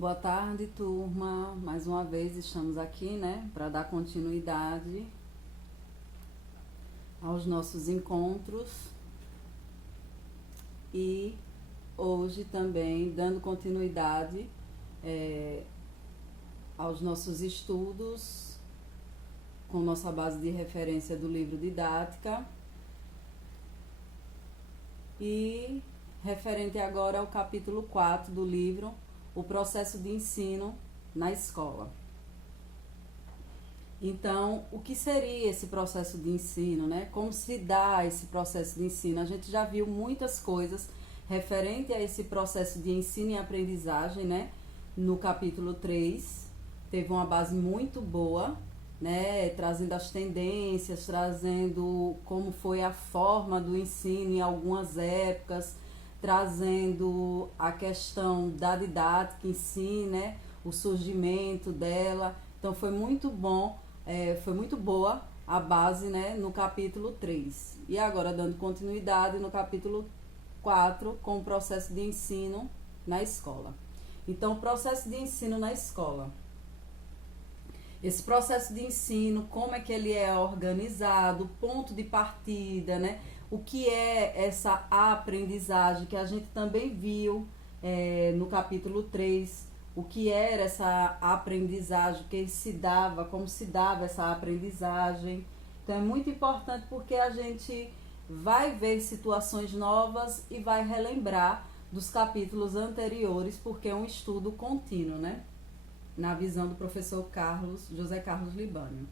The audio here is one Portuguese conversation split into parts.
Boa tarde, turma. Mais uma vez estamos aqui, né, para dar continuidade aos nossos encontros e hoje também dando continuidade aos nossos estudos com nossa base de referência do livro Didática e referente agora ao capítulo 4 do livro O Processo de Ensino na Escola. Então, o que seria esse processo de ensino, né? Como se dá esse processo de ensino? A gente já viu muitas coisas referente a esse processo de ensino e aprendizagem, né? No capítulo 3, teve uma base muito boa, né? Trazendo as tendências, trazendo como foi a forma do ensino em algumas épocas, trazendo a questão da didática em si, né? O surgimento dela. Então foi muito bom, foi muito boa a base, né? No capítulo 3. E agora dando continuidade no capítulo 4 com o processo de ensino na escola. Então, o processo de ensino na escola. Esse processo de ensino, como é que ele é organizado, ponto de partida, né? O que é essa aprendizagem que a gente também viu no capítulo 3, o que era essa aprendizagem, que se dava, como se dava essa aprendizagem. Então é muito importante porque a gente vai ver situações novas e vai relembrar dos capítulos anteriores, porque é um estudo contínuo, né? Na visão do professor José Carlos Libânio.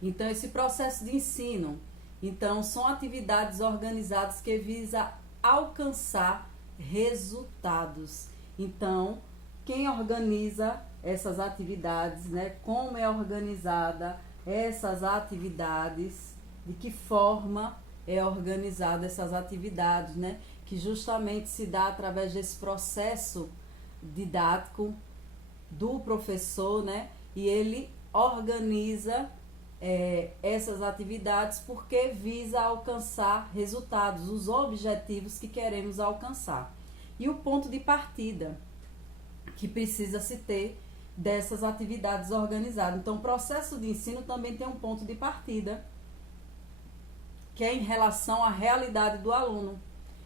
Então, esse processo de ensino, então, são atividades organizadas que visam alcançar resultados. Então, quem organiza essas atividades, né? Como é organizada essas atividades, de que forma é organizada essas atividades, né? Que justamente se dá através desse processo didático do professor, né? E ele organiza essas atividades porque visa alcançar resultados, os objetivos que queremos alcançar. E o ponto de partida que precisa se ter dessas atividades organizadas. Então, o processo de ensino também tem um ponto de partida, que é em relação à realidade do aluno.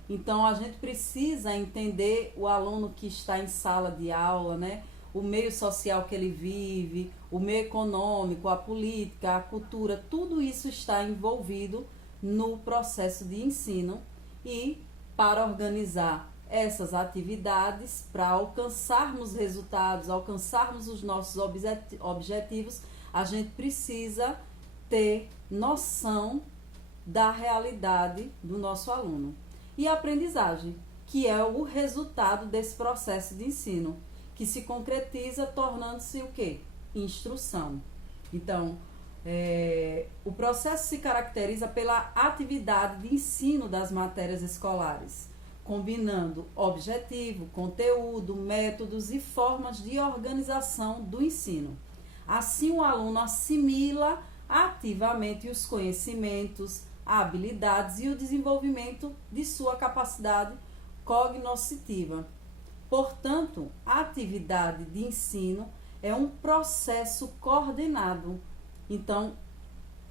Então, a gente precisa entender o aluno que está em sala de aula, né? O meio social que ele vive, o meio econômico, a política, a cultura, tudo isso está envolvido no processo de ensino. E para organizar essas atividades, para alcançarmos resultados, alcançarmos os nossos objetivos, a gente precisa ter noção da realidade do nosso aluno. E a aprendizagem, que é o resultado desse processo de ensino, que se concretiza tornando-se o quê? Instrução. Então, o processo se caracteriza pela atividade de ensino das matérias escolares, combinando objetivo, conteúdo, métodos e formas de organização do ensino. Assim, o aluno assimila ativamente os conhecimentos, habilidades e o desenvolvimento de sua capacidade cognoscitiva. Portanto, a atividade de ensino é um processo coordenado. Então,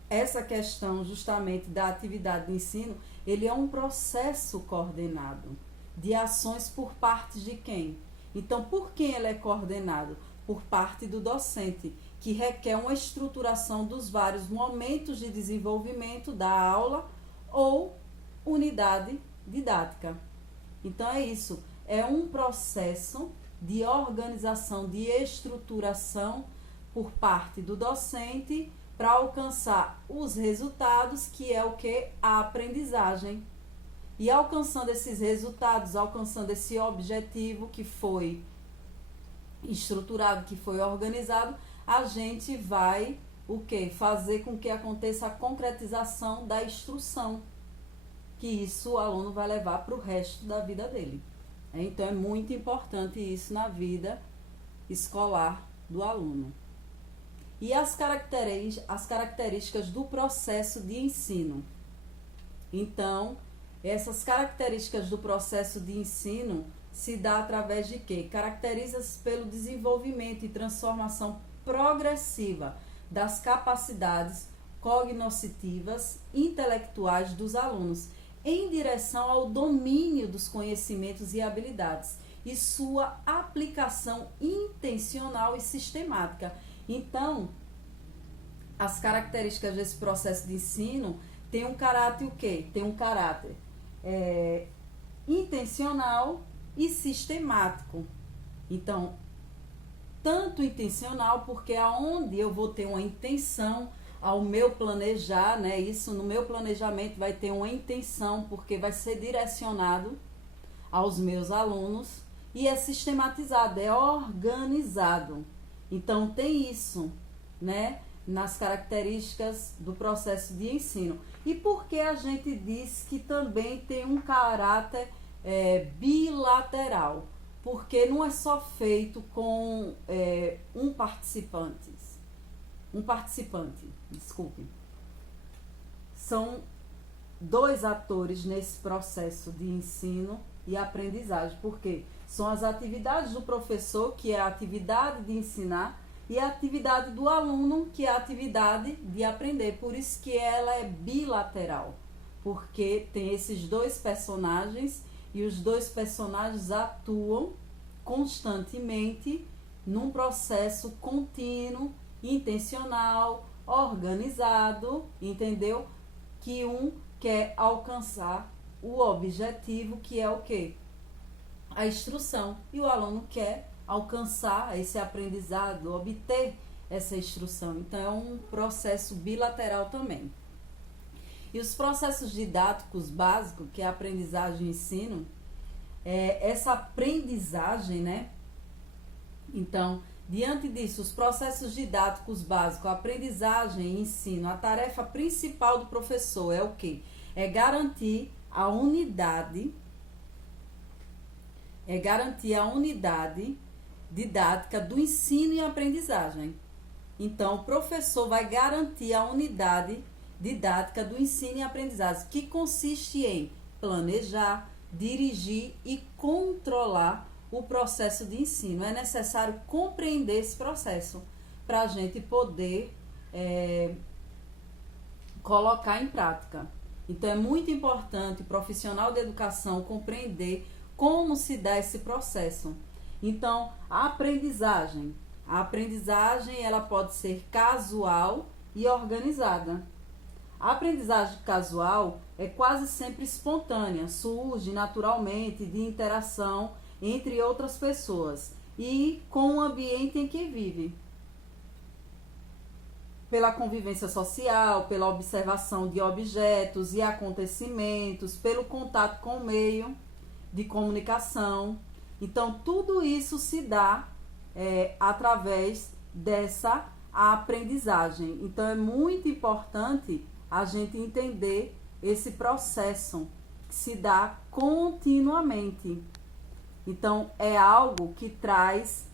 essa questão justamente da atividade de ensino, ele é um processo coordenado de ações por parte de quem? Então, por quem ele é coordenado? Por parte do docente, que requer uma estruturação dos vários momentos de desenvolvimento da aula ou unidade didática. Então, é isso. É um processo de organização, de estruturação por parte do docente para alcançar os resultados, que é o que? A aprendizagem. E alcançando esses resultados, alcançando esse objetivo que foi estruturado, que foi organizado, a gente vai o quê? Fazer com que aconteça a concretização da instrução, que isso o aluno vai levar para o resto da vida dele. Então, é muito importante isso na vida escolar do aluno. E as características do processo de ensino. Então, essas características do processo de ensino se dá através de quê? Caracteriza-se pelo desenvolvimento e transformação progressiva das capacidades cognitivas, intelectuais dos alunos, em direção ao domínio dos conhecimentos e habilidades e sua aplicação intencional e sistemática. Então, as características desse processo de ensino tem um caráter o quê? Tem um caráter intencional e sistemático. Então, tanto intencional, porque aonde eu vou ter uma intenção ao meu planejar, né? Isso no meu planejamento vai ter uma intenção, porque vai ser direcionado aos meus alunos e é sistematizado, é organizado. Então, tem isso, né? Nas características do processo de ensino. E por que a gente diz que também tem um caráter bilateral? Porque não é só feito com um participante, desculpe. São dois atores nesse processo de ensino e aprendizagem. Por quê? São as atividades do professor, que é a atividade de ensinar, e a atividade do aluno, que é a atividade de aprender. Por isso que ela é bilateral, porque tem esses dois personagens e os dois personagens atuam constantemente num processo contínuo, intencional, organizado, entendeu? Que um quer alcançar o objetivo, que é o quê? A instrução. E o aluno quer alcançar esse aprendizado, obter essa instrução. Então, é um processo bilateral também. E os processos didáticos básicos, que é a aprendizagem e ensino, essa aprendizagem, né? Então, diante disso, os processos didáticos básicos, a aprendizagem e ensino, a tarefa principal do professor é o quê? É garantir a unidade didática do ensino e aprendizagem. Então, o professor vai garantir a unidade didática do ensino e aprendizagem, que consiste em planejar, dirigir e controlar o processo de ensino. É necessário compreender esse processo para a gente poder colocar em prática. Então, é muito importante o profissional de educação compreender como se dá esse processo. Então, a aprendizagem ela pode ser casual e organizada. A aprendizagem casual é quase sempre espontânea, surge naturalmente de interação entre outras pessoas e com o ambiente em que vive. Pela convivência social, pela observação de objetos e acontecimentos, pelo contato com o meio de comunicação. Então, tudo isso se dá através dessa aprendizagem. Então, é muito importante a gente entender esse processo que se dá continuamente. Então, é algo que traz,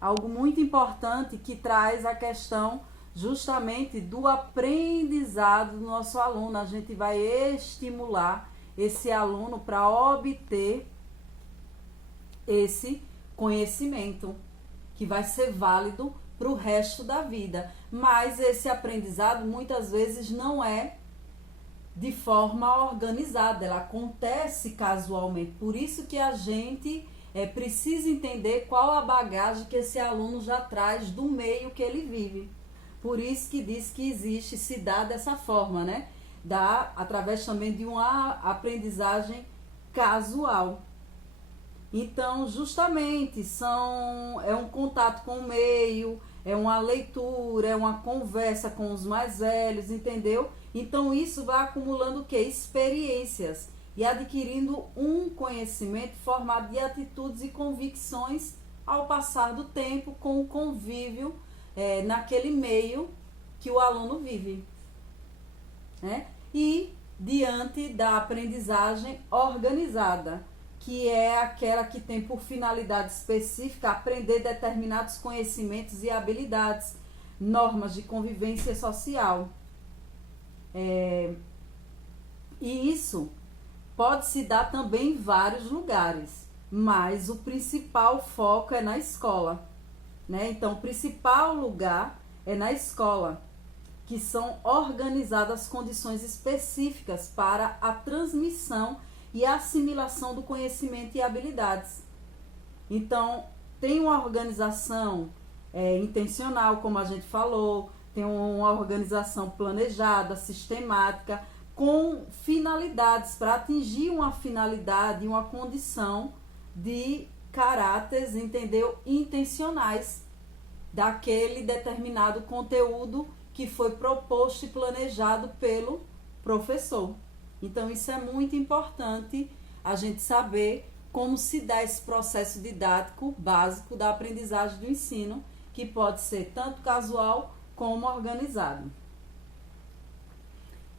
algo muito importante, que traz a questão justamente do aprendizado do nosso aluno. A gente vai estimular esse aluno para obter esse conhecimento, que vai ser válido para o resto da vida. Mas esse aprendizado muitas vezes não é de forma organizada, ela acontece casualmente. Por isso que a gente precisa entender qual a bagagem que esse aluno já traz do meio que ele vive. Por isso que diz que existe, se dá dessa forma, né? Dá através também de uma aprendizagem casual. Então, justamente, é um contato com o meio, é uma leitura, é uma conversa com os mais velhos, entendeu? Então, isso vai acumulando o quê? Experiências e adquirindo um conhecimento formado de atitudes e convicções ao passar do tempo com o convívio naquele meio que o aluno vive, né? E diante da aprendizagem organizada, que é aquela que tem por finalidade específica aprender determinados conhecimentos e habilidades, normas de convivência social. E isso pode se dar também em vários lugares. mas o principal foco é na escola, né? Então, o principal lugar é na escola, que são organizadas condições específicas para a transmissão e assimilação do conhecimento e habilidades. Então, tem uma organização intencional, como a gente falou, tem uma organização planejada, sistemática, com finalidades, para atingir uma finalidade, uma condição de caráteres, entendeu? Intencionais daquele determinado conteúdo que foi proposto e planejado pelo professor. Então, isso é muito importante a gente saber como se dá esse processo didático básico da aprendizagem do ensino, que pode ser tanto casual como organizado.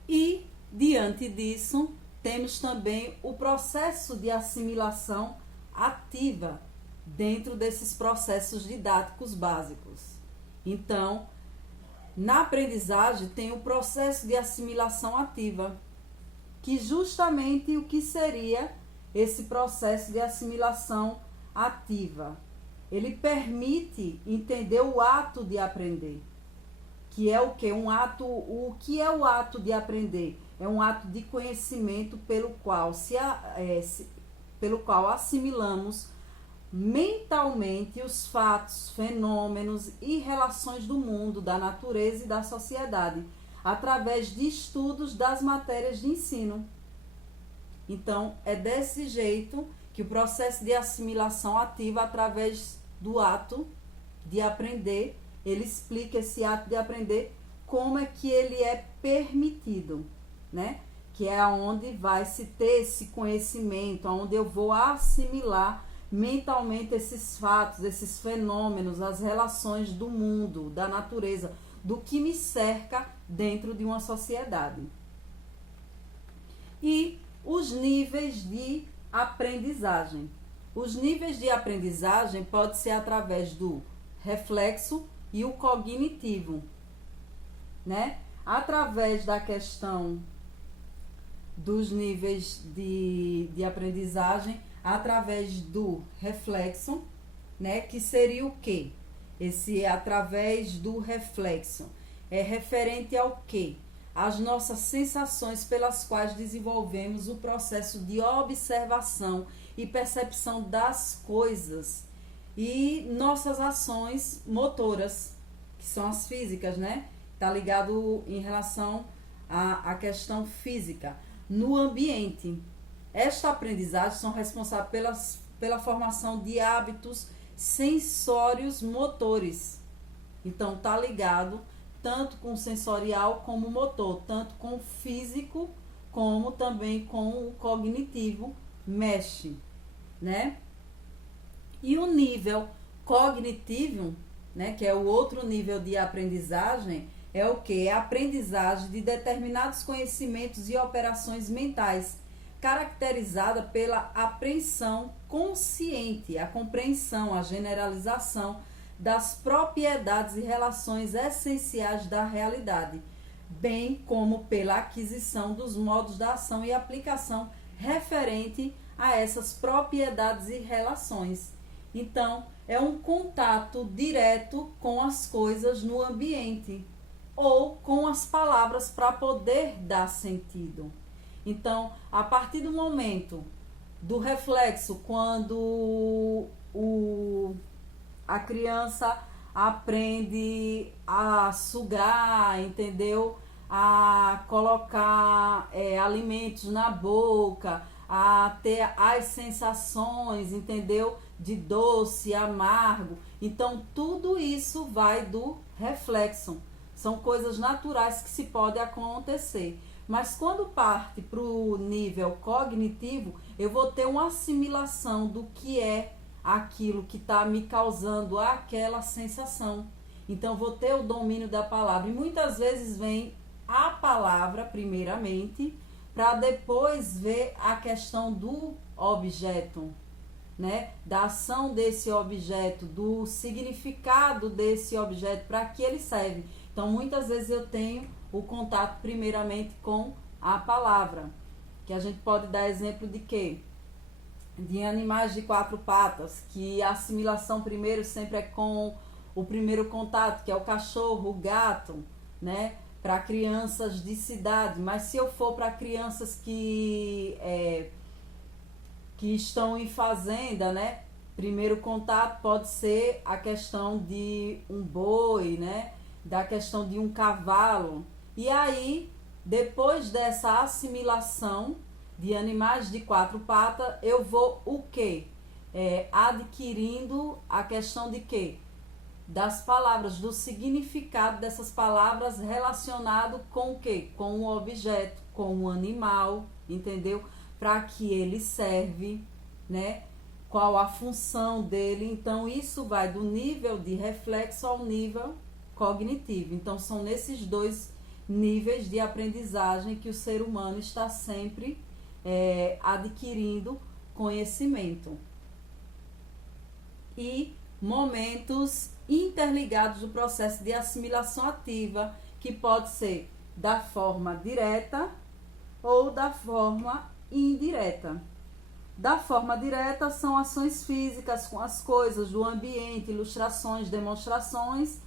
E, diante disso, temos também o processo de assimilação ativa dentro desses processos didáticos básicos. Então, na aprendizagem tem o processo de assimilação ativa, que justamente o que seria esse processo de assimilação ativa? Ele permite entender o ato de aprender, que é o que? O que é o ato de aprender? É um ato de conhecimento pelo qual assimilamos mentalmente os fatos, fenômenos e relações do mundo, da natureza e da sociedade, através de estudos das matérias de ensino. Então, é desse jeito que o processo de assimilação ativa, através do ato de aprender, ele explica esse ato de aprender, como é que ele é permitido, né? Que é onde vai se ter esse conhecimento, onde eu vou assimilar mentalmente esses fatos, esses fenômenos, as relações do mundo, da natureza, do que me cerca dentro de uma sociedade. E os níveis de aprendizagem. Os níveis de aprendizagem podem ser através do reflexo e o cognitivo, né? Através da questão dos níveis de aprendizagem, através do reflexo, né? Que seria o quê? Esse através do reflexo é referente ao quê? As nossas sensações pelas quais desenvolvemos o processo de observação e percepção das coisas e nossas ações motoras, que são as físicas, né? Está ligado em relação à questão física. No ambiente, esta aprendizagem são responsáveis pela formação de hábitos sensórios motores. Então, está ligado tanto com o sensorial como o motor, tanto com o físico como também com o cognitivo, mexe, né? E o nível cognitivo, né, que é o outro nível de aprendizagem, é o que? É a aprendizagem de determinados conhecimentos e operações mentais, caracterizada pela apreensão consciente, a compreensão, a generalização das propriedades e relações essenciais da realidade, bem como pela aquisição dos modos da ação e aplicação referente a essas propriedades e relações. Então, é um contato direto com as coisas no ambiente ou com as palavras para poder dar sentido. Então, a partir do momento do reflexo, quando a criança aprende a sugar, entendeu? A colocar alimentos na boca, a ter as sensações, entendeu? De doce, amargo. Então, tudo isso vai do reflexo. São coisas naturais que se podem acontecer. Mas quando parte para o nível cognitivo, eu vou ter uma assimilação do que é aquilo que está me causando aquela sensação. Então, vou ter o domínio da palavra. E muitas vezes vem a palavra, primeiramente, para depois ver a questão do objeto, né? Da ação desse objeto, do significado desse objeto, para que ele serve. Então, muitas vezes eu tenho o contato primeiramente com a palavra, que a gente pode dar exemplo de quê? de animais de quatro patas, que a assimilação primeiro sempre é com o primeiro contato, que é o cachorro, o gato, né? Para crianças de cidade, mas se eu for para crianças que estão em fazenda, né? Primeiro contato pode ser a questão de um boi, né? Da questão de um cavalo. E aí, depois dessa assimilação de animais de quatro patas, eu vou o quê? Adquirindo a questão de quê? Das palavras, do significado dessas palavras relacionado com o quê? Com o objeto, com o animal, entendeu? Para que ele serve, né? Qual a função dele. Então, isso vai do nível de reflexo ao nível cognitivo. Então, são nesses dois níveis de aprendizagem que o ser humano está sempre adquirindo conhecimento. E momentos interligados do processo de assimilação ativa, que pode ser da forma direta ou da forma indireta. Da forma direta são ações físicas com as coisas do ambiente, ilustrações, demonstrações,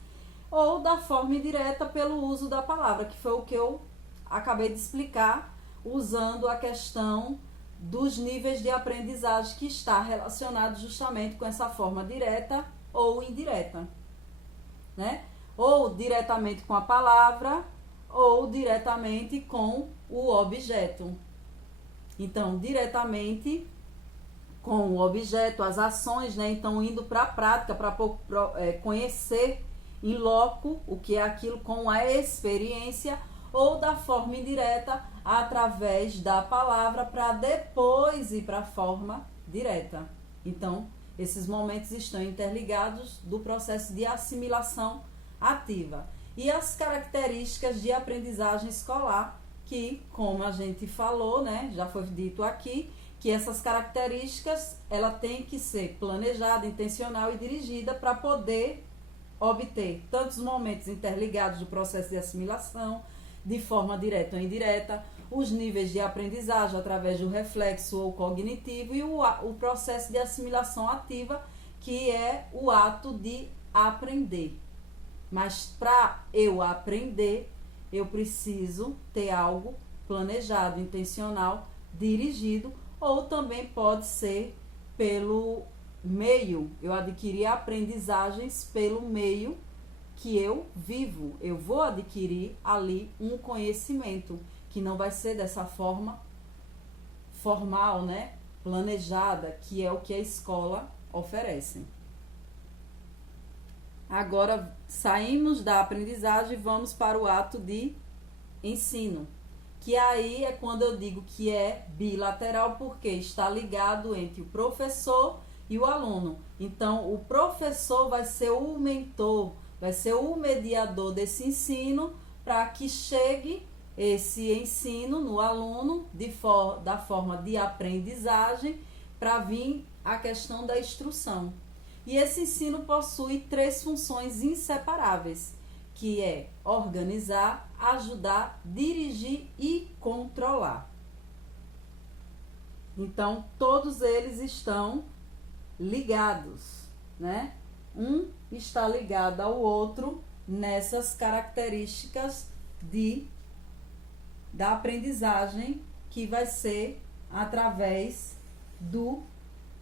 ou da forma indireta pelo uso da palavra, que foi o que eu acabei de explicar, usando a questão dos níveis de aprendizagem que está relacionado justamente com essa forma direta ou indireta, né? Ou diretamente com a palavra ou diretamente com o objeto. Então, diretamente com o objeto, as ações, né? Então, indo para a prática, para conhecer em loco o que é aquilo com a experiência, ou da forma indireta, através da palavra, para depois ir para a forma direta. Então, esses momentos estão interligados do processo de assimilação ativa. E as características de aprendizagem escolar, que, como a gente falou, né, já foi dito aqui, que essas características ela tem que ser planejada, intencional e dirigida para poder obter tantos momentos interligados do processo de assimilação, de forma direta ou indireta, os níveis de aprendizagem através do reflexo ou cognitivo e o processo de assimilação ativa, que é o ato de aprender. Mas para eu aprender, eu preciso ter algo planejado, intencional, dirigido, ou também pode ser pelo meio. Eu adquiri aprendizagens pelo meio que eu vivo. Eu vou adquirir ali um conhecimento que não vai ser dessa forma formal, né? Planejada, que é o que a escola oferece. Agora saímos da aprendizagem e vamos para o ato de ensino, que aí é quando eu digo que é bilateral, porque está ligado entre o professor e o aluno. Então, o professor vai ser o mentor, vai ser o mediador desse ensino para que chegue esse ensino no aluno da forma de aprendizagem para vir a questão da instrução. E esse ensino possui 3 funções inseparáveis, que é organizar, ajudar, dirigir e controlar. Então, todos eles estão ligados, né? Um está ligado ao outro nessas características da aprendizagem, que vai ser através do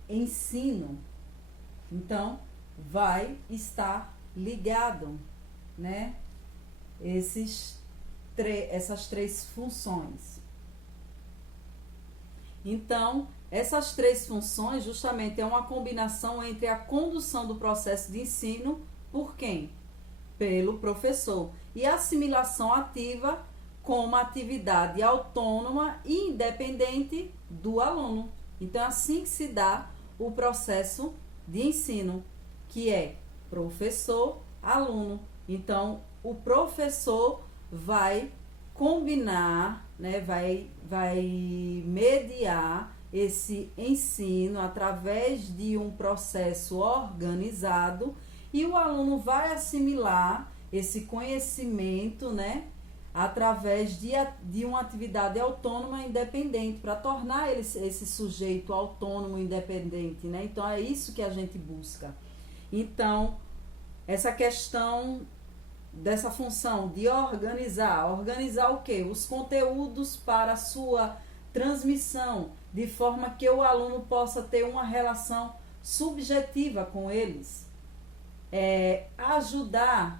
ensino. Então, vai estar ligado, né? Essas 3 funções. Então, essas 3 funções justamente é uma combinação entre a condução do processo de ensino por quem? Pelo professor. E a assimilação ativa como atividade autônoma e independente do aluno. Então, é assim que se dá o processo de ensino, que é professor, aluno. Então, o professor vai combinar, né, vai mediar esse ensino através de um processo organizado, e o aluno vai assimilar esse conhecimento, né, através de uma atividade autônoma e independente, para tornar ele, esse sujeito autônomo e independente, né? Então, é isso que a gente busca. Então, essa questão dessa função de organizar o quê? Os conteúdos para a sua transmissão, de forma que o aluno possa ter uma relação subjetiva com eles. Ajudar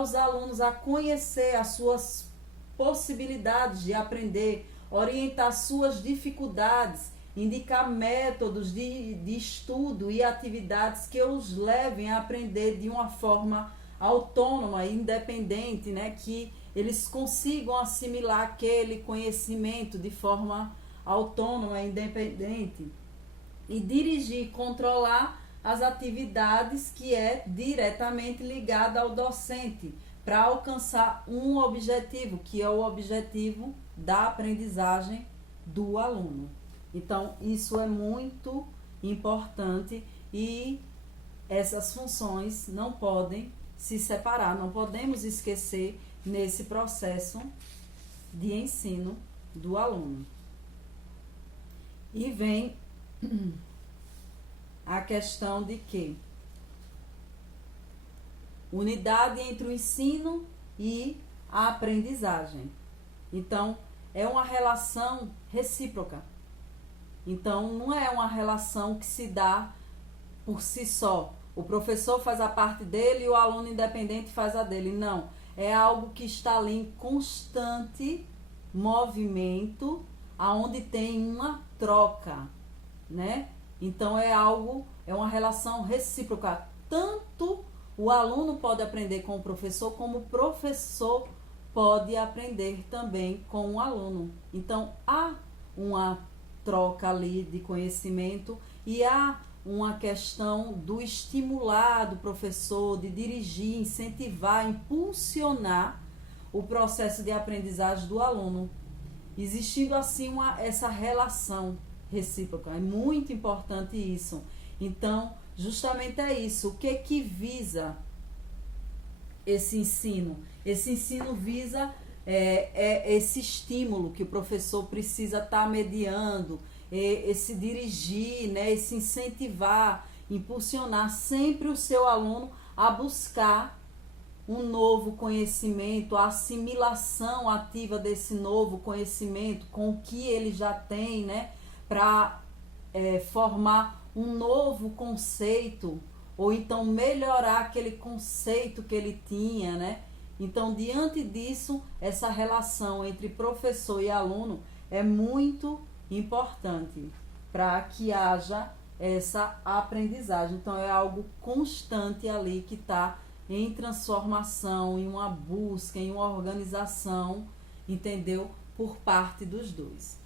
os alunos a conhecer as suas possibilidades de aprender, orientar suas dificuldades, indicar métodos de estudo e atividades que os levem a aprender de uma forma autônoma e independente, né? Que eles consigam assimilar aquele conhecimento de forma autônoma e independente. E dirigir, controlar as atividades que é diretamente ligada ao docente, para alcançar um objetivo, que é o objetivo da aprendizagem do aluno. Então, isso é muito importante e essas funções não podem se separar, não podemos esquecer nesse processo de ensino do aluno. E vem a questão de que unidade entre o ensino e a aprendizagem. Então, é uma relação recíproca. Então, não é uma relação que se dá por si só. O professor faz a parte dele e o aluno independente faz a dele. Não. É algo que está ali em constante movimento, aonde tem uma troca, né? Então, é uma relação recíproca. Tanto o aluno pode aprender com o professor, como o professor pode aprender também com o aluno. Então, há uma troca ali de conhecimento e há uma questão do estimular do professor, de dirigir, incentivar, impulsionar o processo de aprendizagem do aluno. Existindo assim essa relação recíproca. É muito importante isso. Então, justamente é isso. O que visa esse ensino? Esse ensino visa esse estímulo que o professor precisa estar mediando, esse dirigir, né, esse incentivar, impulsionar sempre o seu aluno a buscar um novo conhecimento, a assimilação ativa desse novo conhecimento com o que ele já tem, né, para formar um novo conceito, ou então melhorar aquele conceito que ele tinha, né? Então, diante disso, essa relação entre professor e aluno é muito importante para que haja essa aprendizagem. Então, é algo constante ali que está em transformação, em uma busca, em uma organização, entendeu? Por parte dos dois.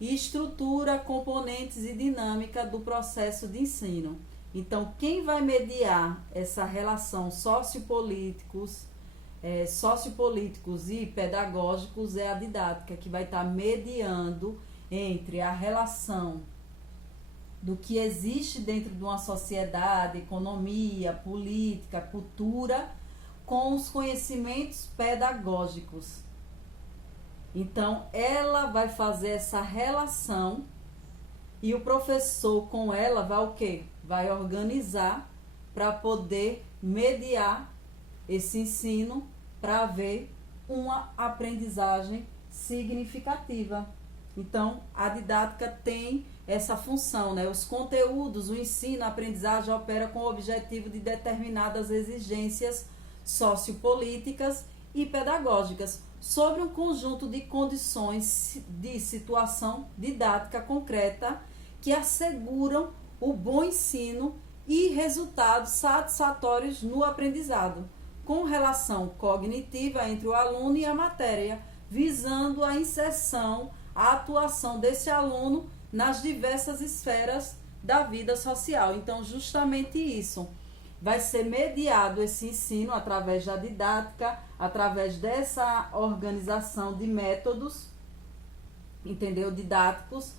E estrutura, componentes e dinâmica do processo de ensino. Então, quem vai mediar essa relação sociopolíticos e pedagógicos é a didática, que vai estar mediando entre a relação do que existe dentro de uma sociedade, economia, política, cultura, com os conhecimentos pedagógicos. Então, ela vai fazer essa relação e o professor com ela vai o quê? Vai organizar para poder mediar esse ensino para haver uma aprendizagem significativa. Então, a didática tem essa função, né? Os conteúdos, o ensino, a aprendizagem opera com o objetivo de determinadas exigências sociopolíticas e pedagógicas sobre um conjunto de condições de situação didática concreta que asseguram o bom ensino e resultados satisfatórios no aprendizado, com relação cognitiva entre o aluno e a matéria, visando a inserção, a atuação desse aluno nas diversas esferas da vida social. Então, justamente isso. Vai ser mediado esse ensino através da didática, através dessa organização de métodos, entendeu? Didáticos,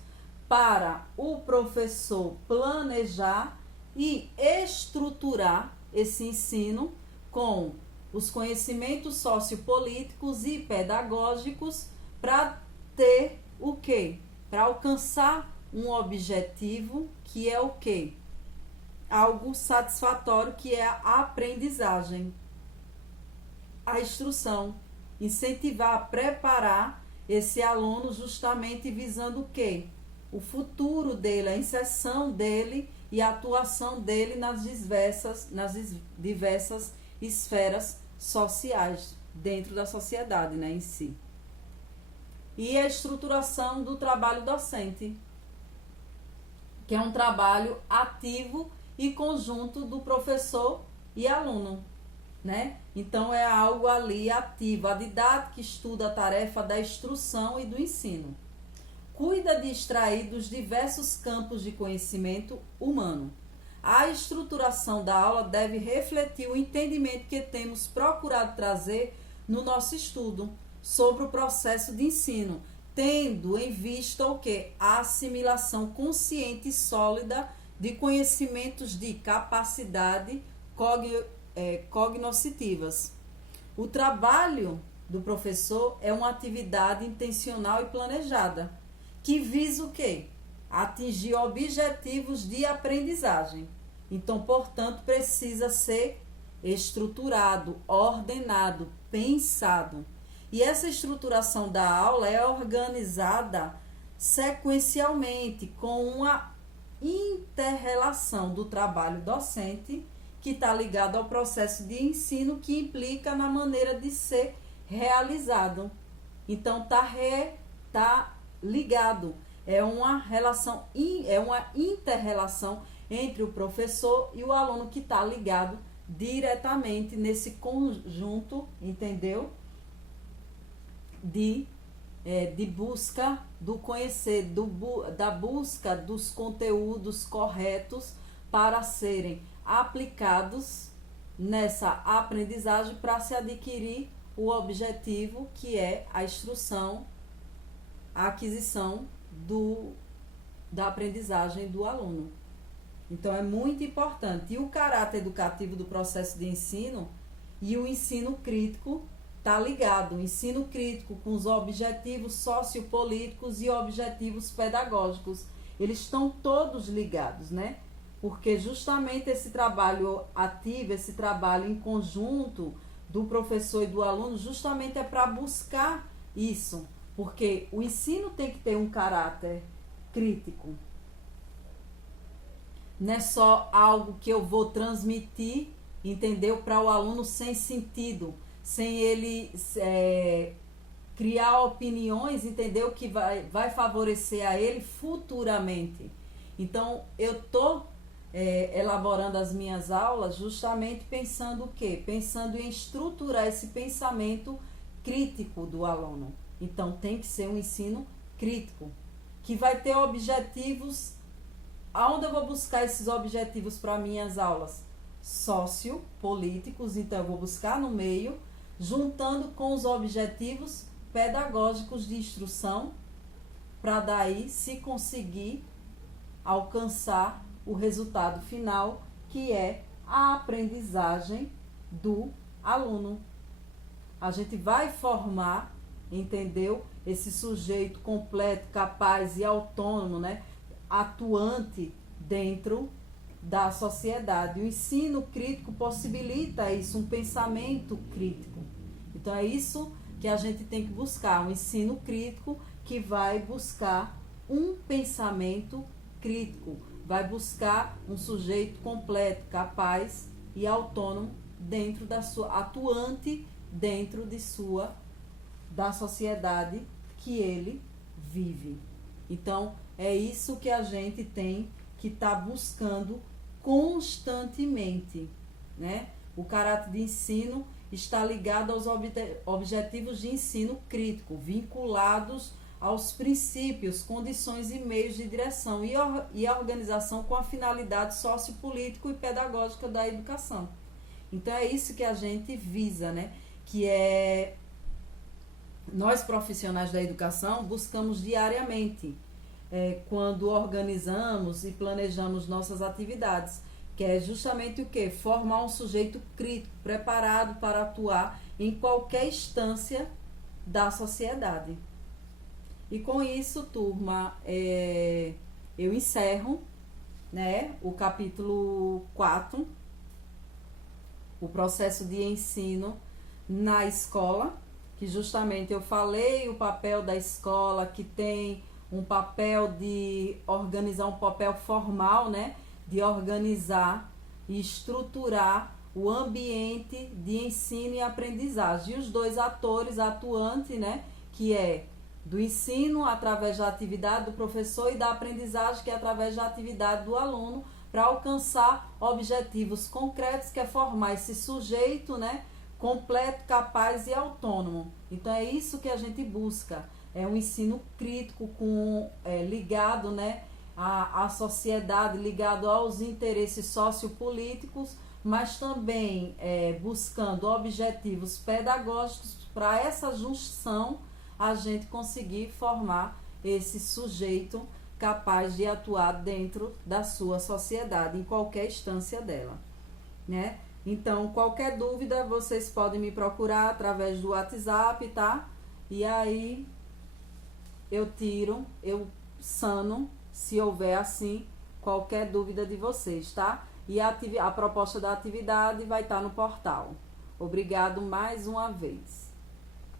para o professor planejar e estruturar esse ensino com os conhecimentos sociopolíticos e pedagógicos para ter o quê? Para alcançar um objetivo que é o quê? Algo satisfatório, que é a aprendizagem, a instrução, incentivar, preparar esse aluno justamente visando o quê? O futuro dele, a inserção dele e a atuação dele nas diversas esferas sociais dentro da sociedade, né, em si. E a estruturação do trabalho docente, que é um trabalho ativo e conjunto do professor e aluno, né? Então é algo ali ativo. A didática estuda a tarefa da instrução e do ensino. Cuida de extrair dos diversos campos de conhecimento humano. A estruturação da aula deve refletir o entendimento que temos procurado trazer no nosso estudo sobre o processo de ensino, tendo em vista o que? A assimilação consciente e sólida de conhecimentos de capacidade cognoscitivas. O trabalho do professor é uma atividade intencional e planejada, que visa o quê? Atingir objetivos de aprendizagem. Então, portanto, precisa ser estruturado, ordenado, pensado. E essa estruturação da aula é organizada sequencialmente com uma inter-relação do trabalho docente, que está ligado ao processo de ensino, que implica na maneira de ser realizado. Então, tá ligado. É uma relação, é uma inter-relação entre o professor e o aluno, que está ligado diretamente nesse conjunto, entendeu? De busca do conhecer, da busca dos conteúdos corretos para serem aplicados nessa aprendizagem, para se adquirir o objetivo, que é a instrução, a aquisição da aprendizagem do aluno. Então é muito importante. E o caráter educativo do processo de ensino e o ensino crítico está ligado. O ensino crítico com os objetivos sociopolíticos e objetivos pedagógicos. Eles estão todos ligados, né? Porque justamente esse trabalho ativo, esse trabalho em conjunto do professor e do aluno, justamente é para buscar isso. Porque o ensino tem que ter um caráter crítico. Não é só algo que eu vou transmitir, entendeu? Para o aluno sem sentido, sem ele criar opiniões, entendeu? Que vai favorecer a ele futuramente. Então, eu estou elaborando as minhas aulas justamente pensando o quê? Pensando em estruturar esse pensamento crítico do aluno. Então, tem que ser um ensino crítico, que vai ter objetivos. Aonde eu vou buscar esses objetivos para minhas aulas? Sociopolíticos, então eu vou buscar no meio, juntando com os objetivos pedagógicos de instrução, para daí se conseguir alcançar o resultado final, que é a aprendizagem do aluno. A gente vai formar, entendeu? Esse sujeito completo, capaz e autônomo, né? Atuante dentro da sociedade. O ensino crítico possibilita isso, um pensamento crítico. Então é isso que a gente tem que buscar, um ensino crítico que vai buscar um pensamento crítico, vai buscar um sujeito completo, capaz e autônomo dentro da sua, atuante dentro da sociedade que ele vive. Então, é isso que a gente tem que estar buscando constantemente, né? O caráter de ensino está ligado aos objetivos de ensino crítico, vinculados aos princípios, condições e meios de direção e a organização com a finalidade sociopolítica e pedagógica da educação. Então, é isso que a gente visa, né? Que é... Nós, profissionais da educação, buscamos diariamente, quando organizamos e planejamos nossas atividades, que é justamente o que? Formar um sujeito crítico, preparado para atuar em qualquer instância da sociedade. E com isso, turma, eu encerro, né, o capítulo 4, o processo de ensino na escola, que justamente eu falei o papel da escola, que tem um papel de organizar, um papel formal, né, de organizar e estruturar o ambiente de ensino e aprendizagem. E os dois atores atuantes, né, que é do ensino através da atividade do professor e da aprendizagem, que é através da atividade do aluno, para alcançar objetivos concretos, que é formar esse sujeito, né, completo, capaz e autônomo. Então é isso que a gente busca, é um ensino crítico ligado, né, à sociedade, ligado aos interesses sociopolíticos, mas também buscando objetivos pedagógicos para essa junção a gente conseguir formar esse sujeito capaz de atuar dentro da sua sociedade, em qualquer instância dela, né? Então, qualquer dúvida, vocês podem me procurar através do WhatsApp, tá? E aí eu sano, se houver assim, qualquer dúvida de vocês, tá? E a proposta da atividade vai estar no portal. Obrigado mais uma vez.